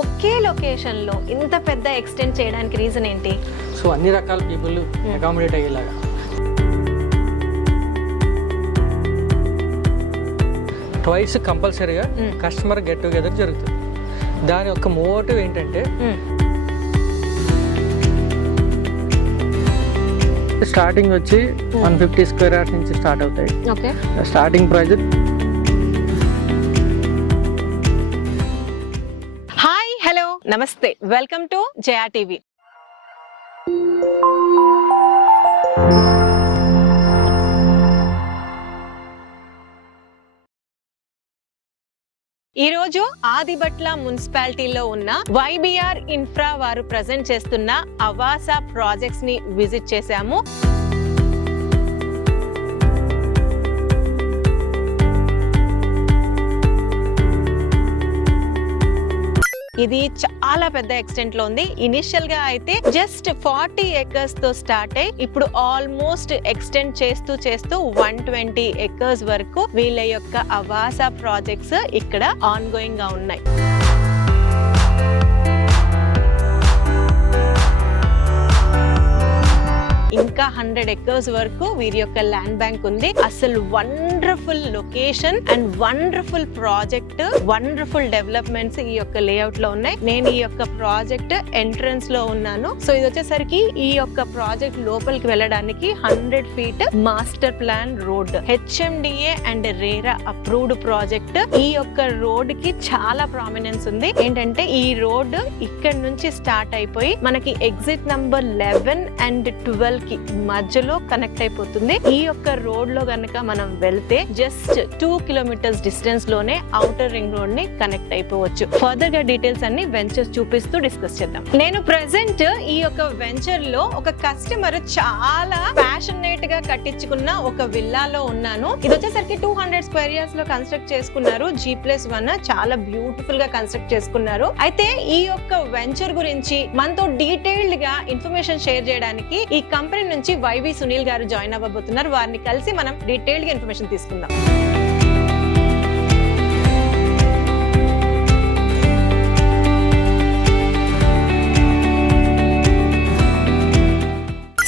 ఒకే location లో ఇంత పెద్ద ఎక్స్టెండ్ చేయడానికి రీజన్ ఏంటి? సో అన్ని రకాల పీపుల్ అకామిడేట్ అయ్యేలాగా ట్వైస్ కంపల్సరీగా కస్టమర్ గెట్ టుగెదర్ జరుగుతుంది. దాని యొక్క మోటివ్ ఏంటంటే స్టార్టింగ్ వచ్చి 150 స్క్వేర్ యార్డ్స్ నుంచి స్టార్ట్ అవుతాయి. Okay, starting price. Hi, hello, నమస్తే, వెల్కమ్ టు జయా టీవీ. ఈ రోజు ఆదిబట్ల మున్సిపాలిటీలో ఉన్న వైబిఆర్ ఇన్ఫ్రా వారు ప్రజెంట్ చేస్తున్న అవాసా ప్రాజెక్ట్స్ ని విజిట్ చేశాము. ఇది చాలా పెద్ద ఎక్స్టెంట్ లో ఉంది. ఇనిషియల్ గా అయితే జస్ట్ 40 acres తో స్టార్ట్ అయ్యి ఇప్పుడు ఆల్మోస్ట్ ఎక్స్టెండ్ చేస్తూ 120 acres వరకు వీళ్ళ యొక్క అవాసా ప్రాజెక్ట్స్ ఇక్కడ ఆన్ గోయింగ్ గా ఉన్నాయి. ఇంకా 100 acres వరకు వీరి యొక్క ల్యాండ్ బ్యాంక్ ఉంది. అసలు wonderful location and wonderful project, wonderful developments ఈ యొక్క లేఅవుట్ లో ఉన్నాయి. నేను ఈ యొక్క ప్రాజెక్ట్ ఎంట్రన్స్ లో ఉన్నాను. సో ఇది వచ్చేసరికి ఈ యొక్క ప్రాజెక్ట్ లోపలికి వెళ్ళడానికి 100 feet master plan road, HMDA and RERA approved project. ఈ యొక్క రోడ్ కి చాలా ప్రామినెన్స్ ఉంది. ఏంటంటే ఈ రోడ్ ఇక్కడ నుంచి స్టార్ట్ అయిపోయి మనకి ఎగ్జిట్ నంబర్ 11 and 12 కి మధ్యలో కనెక్ట్ అయిపోతుంది. ఈ యొక్క రోడ్ లో గనక మనం వెళ్తే జస్ట్ 2 kilometers డిస్టెన్స్ లోనే ఔటర్ రింగ్ రోడ్ ని కనెక్ట్ అయిపోవచ్చు. ఫర్దర్ గా డీటెయిల్స్ అన్ని వెంచర్స్ చూపిస్తూ డిస్కస్ చేద్దాం. నేను ప్రెసెంట్ ఈ యొక్క వెంచర్ లో ఒక కస్టమర్ చాలా ప్యాషనేట్ గా కట్టించుకున్న ఒక విల్లాలో ఉన్నాను. ఇది వచ్చేసరికి 200 square yards లో కన్స్ట్రక్ట్ చేసుకున్నారు. G+1 చాలా బ్యూటిఫుల్ గా కన్స్ట్రక్ట్ చేసుకున్నారు. అయితే ఈ యొక్క వెంచర్ గురించి మనతో డీటెయిల్డ్ గా ఇన్ఫర్మేషన్ షేర్ చేయడానికి ఈ కంపెనీ నుంచి వైవి సునీల్ గారు జాయిన్ అవ్వబోతున్నారు. వారిని కలిసి మనం డీటెయిల్డ్ గా ఇన్ఫర్మేషన్ తీసుకుందాం.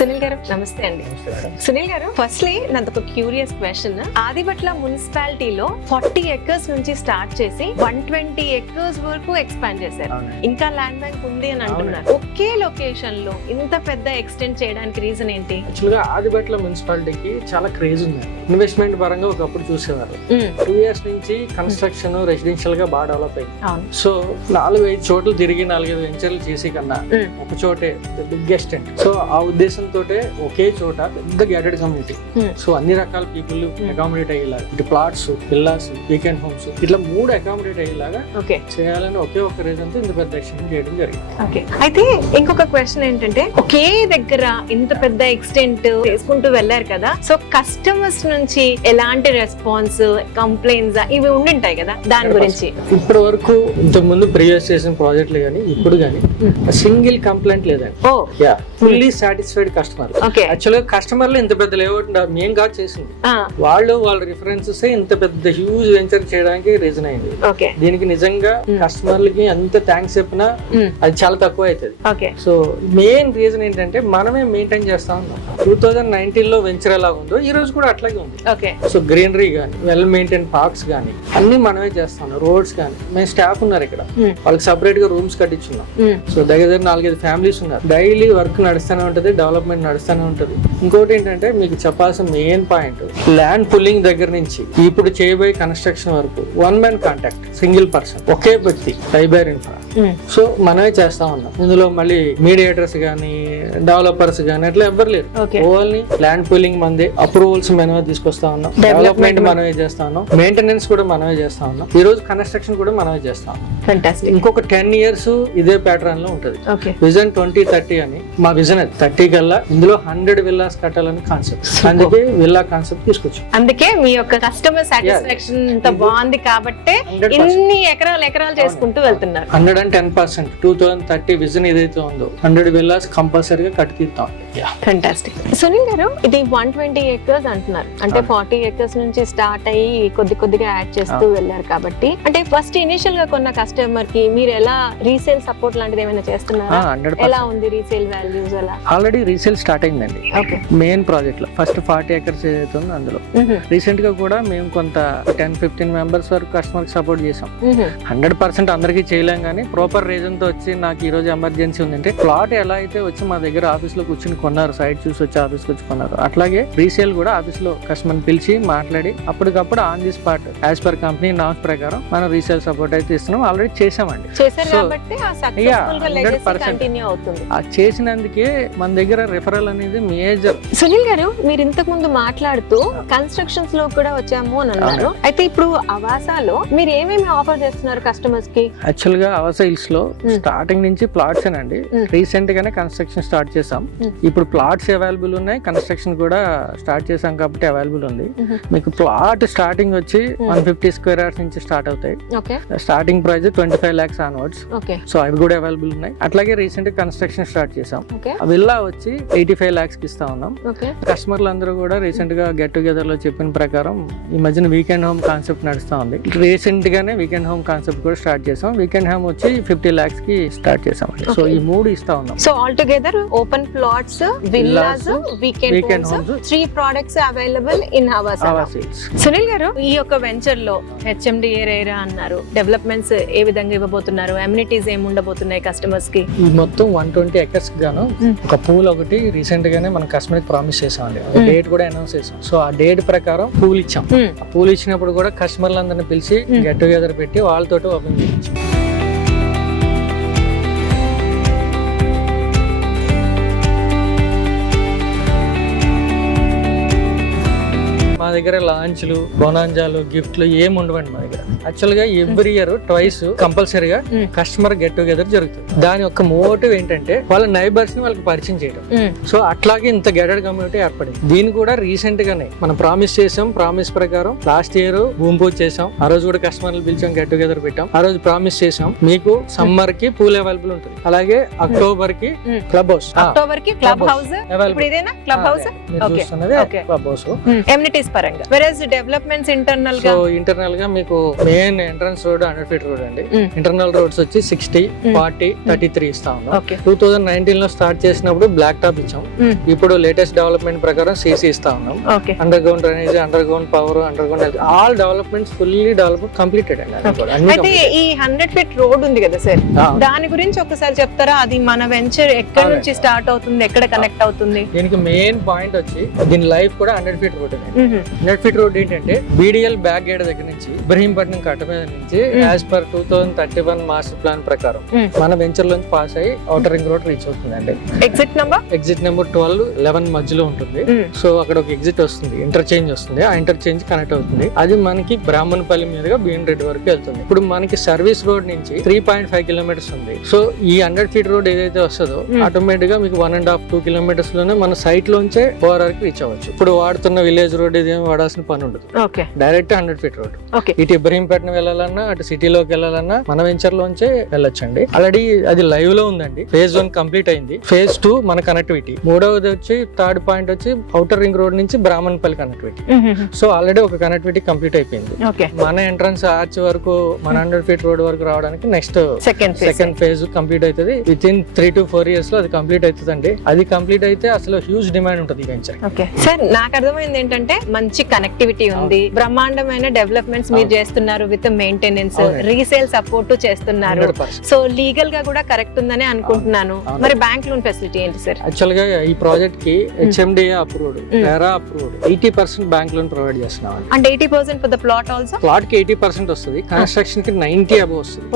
సునీల్ గారు నమస్తే అండి. సునీల్ గారు, ఫస్ట్లీ నాది ఒక క్యూరియస్ క్వశ్చన్. ఆదిబట్ల మున్సిపాలిటీలో 40 acres నుంచి స్టార్ట్ చేసి 120 acres వరకు ఎక్స్పాండ్ చేశారు. ఇంకా ల్యాండ్ బ్యాంక్ ఉంది అని అంటున్నారు. ఒకే లొకేషన్ లో ఇంత పెద్ద ఎక్స్టెండ్ చేయడానికి రీజన్ ఏంటి? యాక్చువల్గా ఆదిబట్ల మున్సిపాలిటీకి చాలా క్రేజ్ ఉంది. ఇన్వెస్ట్మెంట్ పరంగా ఒకప్పుడు చూసేవారు. 2 years నుంచి కన్స్ట్రక్షన్ రెసిడెన్షియల్ గా బాగా డెవలప్ అయింది. సో 4-5 చోట్ల తిరిగి 4-5 వెంచర్లు చేసి కన్నా ఒక చోటే బిగ్గెస్ట్. సో ఆ ఉద్దేశం తోటే ఒకే చోట పెద్ద గ్యాటెడ్ కమ్యూనిటీ. సో అన్ని రకాల పీపుల్ అకామిడేట్ అయ్యేలాగా, ఇటు ప్లాట్స్, విల్లాస్, వీకెండ్ హోమ్స్, ఇట్లా 3 అకామిడేట్ అయ్యేలాగా చేయాలని ఒకే ఒక రీజన్ తో ఇంత పెద్ద ఎక్స్టెండ్ చేయడం జరిగింది. అయితే ఇంకొక క్వశ్చన్ ఏంటంటే, ఒకే దగ్గర ఇంత పెద్ద ఎక్స్టెంట్ చేసుకుంటూ వెళ్ళారు కదా, సో కస్టమర్స్ నుంచి ఎలాంటి రెస్పాన్స్, కంప్లైంట్స్ ఇవి ఉండింటాయి కదా, దాని గురించి? ఇప్పటి వరకు ఇంతకు ముందు ప్రీవియస్ చేసిన ప్రాజెక్టులు కానీ ఇప్పుడు కానీ సింగిల్ కంప్లైంట్ లేదండి. Fully satisfied customer. యాక్చువల్గా కస్టమర్లు ఇంత పెద్ద లేఅవుట్ మేము కాదు చేసింది, వాళ్ళ రిఫరెన్సెస్ ఇంత పెద్ద హ్యూజ్ వెంచర్ చేయడానికి రీజన్ అయింది. దీనికి నిజంగా కస్టమర్లకి ఎంత థ్యాంక్స్ చెప్పినా అది చాలా తక్కువ అవుతుంది. సో మెయిన్ రీజన్ ఏంటంటే మనమే మెయింటైన్ చేస్తా ఉన్నాం. 2019 లో వెంచర్ ఎలా ఉందో ఈ రోజు కూడా అట్లాగే ఉంది. సో గ్రీనరీ కానీ, వెల్ మెయింటైన్ పార్క్స్ కానీ అన్ని మనమే చేస్తాం. రోడ్స్ కానీ, మేము స్టాఫ్ ఉన్నారు ఇక్కడ, వాళ్ళకి సపరేట్ గా రూమ్స్ కట్టించున్నాం. సో దగ్గర 4-5 ఫ్యామిలీస్ ఉన్నారు. డైలీ వర్క్ నడుస్తూనే ఉంటది, డెవలప్మెంట్ నడుస్తూనే ఉంటది. ఇంకోటి ఏంటంటే మీకు చెప్పాల్సిన మెయిన్ పాయింట్, ల్యాండ్ పుల్లింగ్ దగ్గర నుంచి ఇప్పుడు చేయబోయే కన్స్ట్రక్షన్ వరకు 1 man కాంటాక్ట్, సింగిల్ పర్సన్, ఒకే వ్యక్తి, వైబిఆర్ ఇన్ఫ్రా. సో మనమే చేస్తా ఉన్నాం. ఇందులో మళ్ళీ మీడియేటర్స్ గానీ, డెవలపర్స్ గానీ అట్లా ఎవ్వరు లేరు. ఓన్లీ ల్యాండ్ పుల్లింగ్ మంది, అప్రూవల్స్ మనమే తీసుకొస్తా ఉన్నాం, డెవలప్మెంట్ మనమే చేస్తా ఉన్నాం, మెయింటెనెన్స్ కూడా మనమే చేస్తా ఉన్నాం, ఈ రోజు కన్స్ట్రక్షన్ కూడా మనమే చేస్తా ఉన్నాం. ఇంకొక 10 years ఇదే ప్యాటర్న్ లో ఉంటది. విజన్ 2030 అని మా విజన్. 30 కల్లా ఇందులో 100 విల్లాస్ కట్టాలని కాన్సెప్ట్. అందుకే విల్లా కాన్సెప్ట్ తీసుకొచ్చాం. అందుకే మీ యొక్క కస్టమర్ సాటిస్ఫాక్షన్ ఇంత బాగుంది కాబట్టి ఇన్ని ఎకరాలు చేసుకుంటూ వెళ్తున్నారు. 100 110% 2030 విజన్ ఏదైతే ఉందో 100 villas కంపల్సరీగా కట్టి తీరుతాం. ఫెంటాస్టిక్. సునీల్ గారు, ఇది 120 acres అంటున్నారు, అంటే 40 acres నుంచి స్టార్ట్ అయ్యి కొద్దిగా యాడ్ చేస్తూ వెళ్ళారు కాబట్టి, అంటే ఫస్ట్ ఇనిషియల్ గా కొన్న కస్టమర్ కి మీరు ఎలా రీసేల్ సపోర్ట్ లాంటిది ఏమైనా చేస్తున్నారా? 100% ఎలా ఉంది రీసేల్ వాల్యూస్? ఎలా ఆల్రెడీ రీసేల్ స్టార్ట్ అయిందండి మెయిన్ ప్రాజెక్ట్ లో. ఫస్ట్ 40 acres ఏదైతే ఉందో అందులో రీసెంట్ గా కూడా మేము కొంత 10-15 మెంబర్స్ వరకు కస్టమర్ కి సపోర్ట్ చేసాం. 100% అందరికీ చేయలేం కానీ ప్రాపర్ రీజన్ తో వచ్చి నాకు ఈ రోజు ఎమర్జెన్సీ ఉందంటే ప్లాట్ ఎలా అయితే వచ్చి మా దగ్గర ఆఫీస్ లో కూర్చుని కొన్నారు, సైట్ చూసి వచ్చి ఆఫీస్ కి వచ్చి కొన్నారు, అట్లాగే రీసేల్ కూడా ఆఫీస్ లో కస్టమర్ పిలిచి మాట్లాడి అప్పటికప్పుడు on the spot as per company norms ప్రకారం మనం రీసేల్ సపోర్ట్ అయితే ఇస్తున్నాం. ఆల్రెడీ చేసామండి. చేసినందుకే మన దగ్గర రిఫరల్ అనేది మేజర్. సునీల్ గారు, మీరు ఇంతకు ముందు మాట్లాడుతూ కన్స్ట్రక్షన్స్ లో కూడా వచ్చాము అని అన్నారు. అయితే ఇప్పుడు అవాసాలో మీరు ఏమేమి ఆఫర్ చేస్తున్నారు కస్టమర్స్ కి? యాక్చువల్ గా అవాసా హిల్స్ లో స్టార్టింగ్ నుంచి ప్లాట్స్ అండి. రీసెంట్ గానే కన్స్ట్రక్షన్ స్టార్ట్ చేసాం. ఇప్పుడు ప్లాట్స్ అవైలబుల్ ఉన్నాయి, కన్స్ట్రక్షన్ కూడా స్టార్ట్ చేసాం కాబట్టి అవైలబుల్ ఉంది. మీకు ప్లాట్ స్టార్టింగ్ వచ్చి 150 square yards నుంచి స్టార్ట్ అవుతాయి. Starting price 25 lakhs onwards. So అవి కూడా అవైలబుల్ ఉన్నాయి. అట్లాగే రీసెంట్ కన్స్ట్రక్షన్ స్టార్ట్ చేసాం. విల్లా వచ్చి 85 lakhs కి ఇస్తా ఉన్నాం. కస్టమర్లు అందరూ కూడా రీసెంట్ గా గెట్ టుగెదర్ లో చెప్పిన ప్రకారం ఈ మధ్యన వీకెండ్ హోమ్ కాన్సెప్ట్ నడుస్తా ఉంది. రీసెంట్ గానే వీకెండ్ హోమ్ కాన్సెప్ట్ కూడా స్టార్ట్ చేసాం. వీకెండ్ హోమ్ వచ్చి 50 lakhs కి స్టార్ట్ చేసాం. సో ఈ 3 ఇస్తా ఉన్నాం. So all together open plots, villas, weekend homes, 3 products available in Havasa. Sunil garu, ఈ యొక్క వెంచర్ లో హెచ్ఎండిఏ రేరా అన్నారు, డెవలప్మెంట్స్ ఏ విధంగా ఇవ్వబోతున్నారు, అమ్యూనిటీస్ ఏమి ఉండబోతున్నాయి కస్టమర్స్ కి? ఈ మొత్తం 120 acres గాను ఒక పూల్ ఒకటి రీసెంట్ గానే మన కస్టమర్ కి ప్రామిస్ చేసామండి. డేట్ కూడా అనౌన్స్ చేసాం. సో ఆ డేట్ ప్రకారం పూల్ ఇచ్చాం. ఆ పూల్ ఇచ్చినప్పుడు కూడా కస్టమర్లందరినీ పిలిచి గెట్ టుగెదర్ పెట్టి వాళ్ళతోటి ఓపెన్ చేయించాం. మా దగ్గర లాంచ్లు, బొనాంజాలు, గిఫ్ట్లు ఏమి ఉండవండి మా దగ్గర. యాక్చువల్ గా ఎవ్రీ ఇయర్ ట్వైస్ కంపల్సరీగా కస్టమర్ గెట్ టుగెదర్ జరుగుతుంది. దాని యొక్క మోటివ్ ఏంటంటే వాళ్ళ నైబర్స్ ని వాళ్ళకి పరిచయం చేయడం. సో అట్లాగే ఇంత గెటెడ్ కమ్యూనిటీ ఏర్పడింది. దీన్ని కూడా రీసెంట్ గానే మనం ప్రామిస్ చేసాం. ప్రామిస్ ప్రకారం లాస్ట్ ఇయర్ భూమి పూజ చేసాం. ఆ రోజు కూడా కస్టమర్లు పిలిచాం, గెట్ టుగెదర్ పెట్టాం. ఆ రోజు ప్రామిస్ చేసాం మీకు సమ్మర్ కి పూల్ అవైలబుల్ ఉంటుంది. అలాగే అక్టోబర్ కి క్లబ్ హౌస్, అక్టోబర్ కి క్లబ్ హౌస్ అవైలబుల్. ఇదేనా club house? Okay, club house amenities పరంగా. వెరస్ డెవలప్మెంట్స్ ఇంటర్నల్ గా, ఇంటర్నల్ గా మీకు main entrance road 100 feet road అండి. ఇంటర్నల్ రోడ్స్ వచ్చి 60, 40, 33 ఇస్తా ఉన్నాం. 2019 లో స్టార్ట్ చేసినప్పుడు బ్లాక్ టాప్ ఇచ్చాం. ఇప్పుడు లేటెస్ట్ డెవలప్మెంట్ ప్రకారం సిసి ఇస్తా ఉన్నాం. Under ground drainage, under ground power, under ground all developments fully develop completed అండి. అయితే ఈ 100 feet రోడ్ ఉంది కదా సార్, దాని గురించి ఒకసారి చెప్తారా? అది మన వెంచర్ ఎక్కడ నుంచి స్టార్ట్ అవుతుంది, ఎక్కడ కనెక్ట్ అవుతుంది? దీనికి మెయిన్ పాయింట్ వచ్చి దీని లైఫ్ కూడా 100 feet రోడ్. 100 feet రోడ్ ఏంటంటే BDL బ్యాక్ గేట్ దగ్గర నుంచి ఇబ్రహీంపట్నం కట్ట మీద నుంచి యాజ్ పర్ 2031 మాస్టర్ ప్లాన్ ప్రకారం మన వెంచర్ లోంచి పాస్ అయ్యి ఔటర్ రింగ్ రోడ్ రీచ్ అవుతుందండి. ఎగ్జిట్ నెంబర్ 12, 11 మధ్యలో ఉంటుంది. సో అక్కడ ఒక ఎగ్జిట్ వస్తుంది, ఇంటర్చేంజ్ వస్తుంది. ఆ ఇంటర్చేంజ్ కనెక్ట్ అవుతుంది. అది మనకి బ్రాహ్మణపల్లి మీదుగా బీన్ రెడ్డి వరకు వెళ్తుంది. ఇప్పుడు మనకి సర్వీస్ రోడ్ నుంచి 3.5 kilometers ఉంది. సో ఈ 100 feet రోడ్ ఏదైతే వస్తుందో ఆటోమేటిక్ గా మీకు 1.5-2 kilometers లోనే మన సైట్ లోంచే ORR కి రీచ్ అవ్వచ్చు. ఇప్పుడు వాడుతున్న విలేజ్ రోడ్ ఇదేమి వాడాల్సిన పని ఉండదు. Direct 100 feet road. ఇటు ఇబ్రహీంపట్నం వెళ్ళాలన్నా, అటు సిటీలోకి వెళ్ళాలన్నా మన వెంచర్ లోంచే వెళ్ళొచ్చండి. ఆల్రెడీ అది లైవ్ లో ఉందండి. ఫేజ్ 1 కంప్లీట్ అయింది. ఫేజ్ 2 మన కనెక్టివిటీ. మూడవది వచ్చి థర్డ్ పాయింట్ వచ్చి ఔటర్ రింగ్ రోడ్ నుంచి బ్రాహ్మణపల్లి కనెక్టివిటీ. సో ఆల్రెడీ ఒక కనెక్టివిటీ కంప్లీట్ అయిపోయింది. మన ఎంట్రన్స్ ఆర్చ్ వరకు మన 100 feet రోడ్ వరకు రావడానికి నెక్స్ట్ సెకండ్ ఫేజ్ కంప్లీట్ అవుతుంది. విత్ ఇన్ 3 to 4 years లో అది కంప్లీట్ అవుతుందండి. అది కంప్లీట్ అయితే అసలు హ్యూజ్ డిమాండ్ ఉంటుంది ఈ వెంచర్. సార్, నాకు అర్థమైంది ఏంటంటే మంచి కనెక్టివిటీ ఉంది, బ్రహ్మాండమైన డెవలప్మెంట్స్ మీరు చేస్తున్నారు, విత్ మెయింటెనెన్స్, రీసేల్ సపోర్ట్ చేస్తున్నారు. సో లీగల్ గా కూడా కరెక్ట్ ఉందని అనుకుంటున్నాను. మరి బ్యాంక్ లోన్ ఫెసిలిటీ ఏంటి సార్? యాక్చువల్ గా ఈ ప్రాజెక్ట్ కి HMDA approved, RERA approved 80% bank loan provide చేస్తున్నాం. అంటే 80% for the plot also? Plot కి 80% వస్తుంది, కన్స్ట్రక్షన్ కి 90 above వస్తుంది.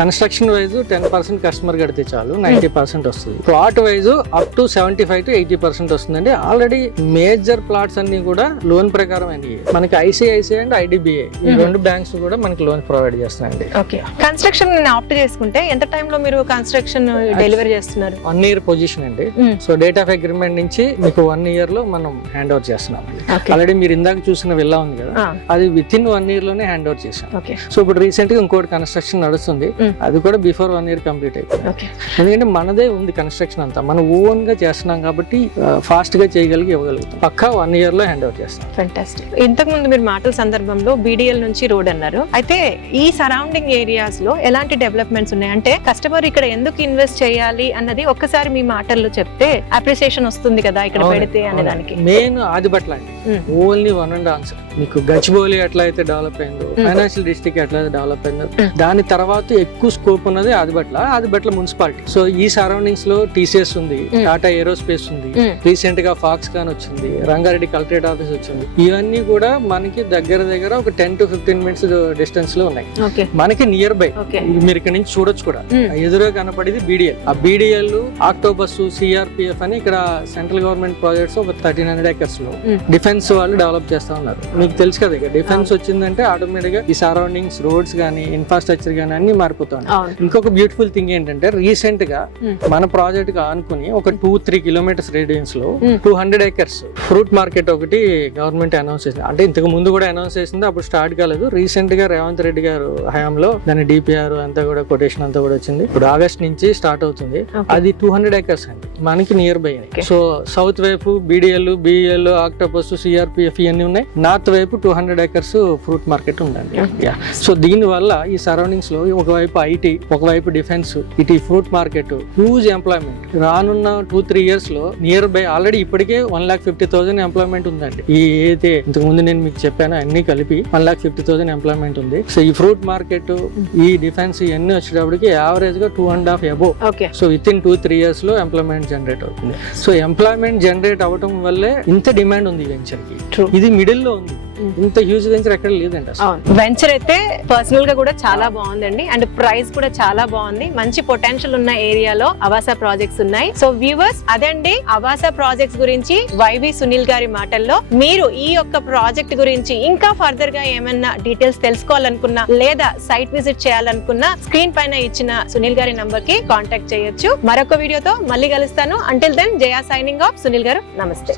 కన్స్ట్రక్షన్ వైజ్ 10% కస్టమర్ కడితే చాలు, 90% వస్తుంది. Plot wise up to 75 to 80% వస్తుందండి. ఆల్రెడీ మేజర్ ప్లాట్స్ అన్ని కూడా లో లోన్ ప్రకారం అని మనకి ఐసిఐసిఐ అండ్ ఐడిబిఐ ఈ రెండు బ్యాంక్స్ కూడా మనకి లోన్ ప్రొవైడ్ చేస్తున్నాయండి. ఓకే, కన్స్ట్రక్షన్ ఆప్ట్ చేసుకుంటే ఎంత టైంలో మీరు కన్స్ట్రక్షన్ డెలివరీ చేస్తున్నారు? 1 year పొజిషన్ అండి. సో డేట్ ఆఫ్ అగ్రిమెంట్ నుంచి మీకు 1 year లో మనం హ్యాండ్ ఓవర్ చేస్తున్నాం. ఆల్రెడీ మీరు ఇందాక చూసిన విల్లా ఉంది కదా, అది విత్ ఇన్ 1 year లోనే హ్యాండ్ ఓవర్ చేసాం. సో ఇప్పుడు రీసెంట్ గా ఇంకోటి కన్స్ట్రక్షన్ నడుస్తుంది, అది కూడా బిఫోర్ 1 year కంప్లీట్ అయిపోయింది. ఎందుకంటే మనదే ఉంది కన్స్ట్రక్షన్ అంతా, మనం ఓన్ గా చేస్తున్నాం కాబట్టి ఫాస్ట్ గా చేయగలిగి ఇవ్వగలుగుతాం. పక్కా 1 year లో హ్యాండ్ ఓవర్ చేస్తాం. ఫెంటాస్టిక్. ఇంతకు ముందు మీరు మాటల సందర్భంలో బీడీఎల్ నుంచి రోడ్ అన్నారు, అయితే ఈ సరౌండింగ్ ఏరియాస్ లో ఎలాంటి డెవలప్మెంట్స్ ఉన్నాయి అంటే కస్టమర్ ఇక్కడ ఎందుకు ఇన్వెస్ట్ చేయాలి అన్నది ఒక్కసారి మీ మాటల్లో చెప్తే అప్రిసియేషన్ వస్తుంది కదా ఇక్కడ పెడితే అనే దానికి. మెయిన్ ఆదిబట్ల అండి, ఓన్లీ వన్ అండ్ ఆన్సర్. మీకు గచ్చిబౌలి ఎట్లా అయితే డెవలప్ అయిందో, ఫైనాన్షియల్ డిస్ట్రిక్ట్ ఎట్లా అయితే డెవలప్ అయిందో, దాని తర్వాత ఎక్కువ స్కోప్ ఉన్నది ఆదిబట్ల మున్సిపాలిటీ. సో ఈ సరౌండింగ్స్ లో టీసీఎస్ ఉంది, టాటా ఏరోస్పేస్ ఉంది, రీసెంట్ గా ఫాక్స్కాన్ వచ్చింది, రంగారెడ్డి కలెక్టరేట్ ఆఫీస్ వచ్చింది. ఇవన్నీ కూడా మనకి దగ్గర ఒక 10 to 15 minutes డిస్టెన్స్ లో ఉన్నాయి. మనకి నియర్ బై మీరు ఇక్కడ నుంచి చూడొచ్చు కూడా. ఎదురుగా కనపడేది బీడీఎల్. ఆ బీడీఎల్, ఆక్టోబస్, సిఆర్పిఎఫ్ అని ఇక్కడ సెంట్రల్ గవర్నమెంట్ ప్రాజెక్ట్స్ ఒక 1300 acres లో డిఫెన్స్ వాళ్ళు డెవలప్ చేస్తా ఉన్నారు. మీకు తెలుసు కదా, ఇక డిఫెన్స్ వచ్చిందంటే ఆటోమేటిక్ గా ఈ సరౌండింగ్స్ రోడ్స్ గానీ ఇన్ఫ్రాస్ట్రక్చర్ గానీ అన్ని మారిపోతాయి. ఇంకొక బ్యూటిఫుల్ థింగ్ ఏంటంటే రీసెంట్ గా మన ప్రాజెక్ట్ గా ఆనుకుని ఒక 2-3 kilometers రేడియన్స్ లో 200 acres ఫ్రూట్ మార్కెట్ ఒకటి గవర్నమెంట్ అనౌన్స్ చేసింది. అంటే ఇంతకు ముందు కూడా అనౌన్స్ చేసింది, అప్పుడు స్టార్ట్ కాలేదు. రీసెంట్ గా రేవంత్ రెడ్డి గారు హయాంలో దాని డిపిఆర్ అంతా కూడా కొటేషన్ అంతా కూడా వచ్చింది. ఇప్పుడు ఆగస్ట్ నుంచి స్టార్ట్ అవుతుంది. అది 200 acres అండి, మనకి నియర్ బై. సో సౌత్ వైపు బీడీఎల్, బిఎల్, ఆక్టోపస్, సిఆర్పిఎఫ్ ఇవన్నీ ఉన్నాయి. నార్త్ వైపు 200 acres ఫ్రూట్ మార్కెట్ ఉందండి. సో దీని వల్ల ఈ సరౌండింగ్స్ లో ఒకవైపు ఐటీ, ఒకవైపు డిఫెన్స్, ఇటు ఫ్రూట్ మార్కెట్, హ్యూజ్ ఎంప్లాయ్మెంట్. రానున్న 2-3 years లో నియర్ బై ఆల్రెడీ ఇప్పటికే 1,50,000 ఎంప్లాయ్మెంట్ ఉందండి. ఈ అయితే ఇంతకు ముందు నేను మీకు చెప్పాను అన్ని కలిపి 1,50,000 ఎంప్లాయ్మెంట్ ఉంది. సో ఈ ఫ్రూట్ మార్కెట్, ఈ డిఫెన్స్ ఇవన్నీ వచ్చేటప్పటికి యావరేజ్ గా 2.5 above. So with in 2-3 years లో ఎంప్లాయ్మెంట్ జనరేట్ అవుతుంది. సో ఎంప్లాయ్మెంట్ జనరేట్ అవ్వడం వల్లే ఇంత డిమాండ్ ఉంది ఈ వెంచర్ కి. ఇది మిడిల్ లో ఉంది, ఇంత హ్యూజ్ వెంచర్ ఎక్కడ లేదండి. వెంచర్ అయితే పర్సనల్ గా కూడా చాలా బాగుందండి, అండ్ ప్రైస్ కూడా చాలా బాగుంది. మంచి పొటెన్షియల్ ఉన్న ఏరియాలో అవాసా ప్రాజెక్ట్స్ ఉన్నాయి. సో వ్యూవర్స్, అదండి అవాసా ప్రాజెక్ట్స్ గురించి వైవి సునీల్ గారి మాటల్లో. మీరు ఈ యొక్క ప్రాజెక్ట్ గురించి ఇంకా ఫర్దర్ గా ఏమైనా డీటెయిల్స్ తెలుసుకోవాలనుకున్నా లేదా సైట్ విజిట్ చేయాలనుకున్నా స్క్రీన్ పైన ఇచ్చిన సునీల్ గారి నంబర్ కి కాంటాక్ట్ చేయొచ్చు. మరొక వీడియోతో మళ్ళీ కలుస్తాను. అంటిల్ దెన్, జయా సైనింగ్ ఆఫ్. సునీల్ గారు నమస్తే.